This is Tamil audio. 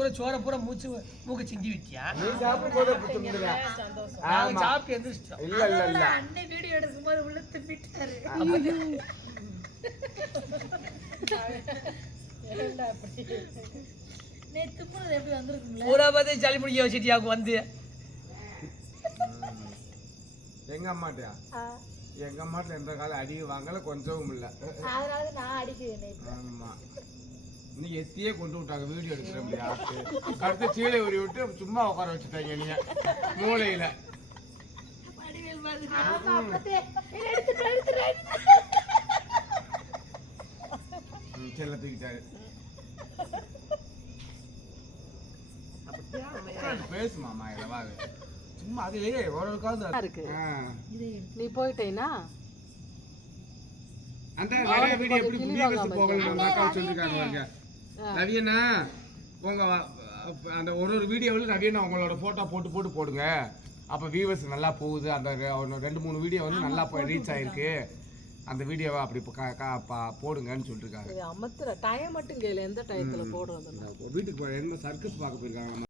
பூரா சோற பூரா மூக்க சிந்தி விட்டியா? நீ சாப்பிடும் போது புத்துமுதுடா. நான் சாப்பிட்டு எந்திரிச்சிட்டோம். இல்ல இல்ல இல்ல அண்ணே வீடியோ எடுக்கும்போது உள்ள திப்பிட்டாரு. நேத்து போனது எப்படி வந்திருக்கும்ல? பூரா பார்த்து சளி முடிக்க வச்சிட்டியாக்கு வந்து. எங்க அம்மாட்டியா? எங்க அம்மாட்ட எந்த காலம் அடி வாங்கல கொஞ்சமும் இல்ல. அதனால நான் அடிக்குவேன். ஆமா நீ எத்தியே கொண்டு விட்டாங்க வீடியோ எடுக்கிற முடியாது. அடுத்து சீலை உரி விட்டு சும்மா உட்கார வச்சுட்டாங்க நீ மூளையில. செல்ல தூக்கிட்டாரு. பேசுமாமா இல்லவாது சும்மா அதுலயே ஒரு காலம் இருக்கு. நீ போயிட்டேனா அந்த நிறைய வீடியோ எப்படி வியூவர்ஸ் போகணும் அக்கா சொல்லிருக்காங்க. ரவியண்ணா உங்க அந்த ஒரு வீடியோவில் ரவியண்ணா உங்களோட போட்டோ போட்டு போடுங்க. அப்போ வியூவர்ஸ் நல்லா போகுது. அந்த 2-3 வீடியோ வந்து நல்லா ரீச் ஆயிருக்கு. அந்த வீடியோவை அப்படி போடுங்கன்னு சொல்லிருக்காங்க. அமர்த்துற டைம் மட்டும் கேளு, எந்த டயத்துல போடுறது. வீட்டுக்கு போய் என்ன சர்க்கஸ் பார்க்க போயிருக்காங்க.